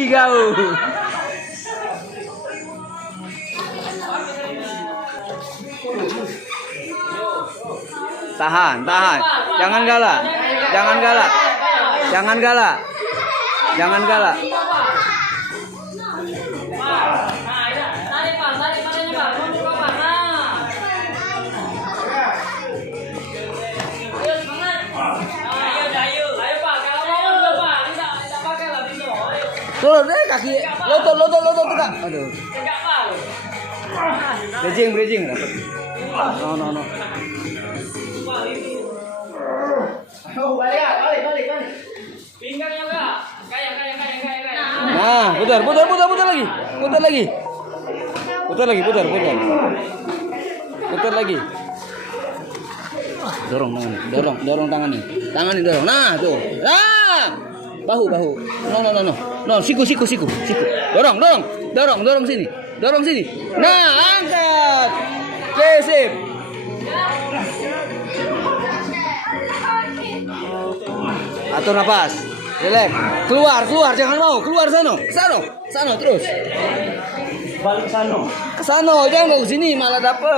lagi kau. Tahan, tahan. Jangan galak. Jangan galak. Jangan galak. Jangan galak. Turun deh kaki. Lutut tegak. Aduh. Bridging dapat. No. Balik. Pinggangnya enggak. Kayak. Nah, putar lagi. Putar lagi. Dorong tangan nih. Dorong. Nah, tuh. Ah! Bahu. No, siku. Dorong sini. Nah, angkat. Oke, sip. Atur napas. Relax. Keluar, jangan mau. Keluar sana terus. Balik ke sana. Jangan ke sini malah dapet.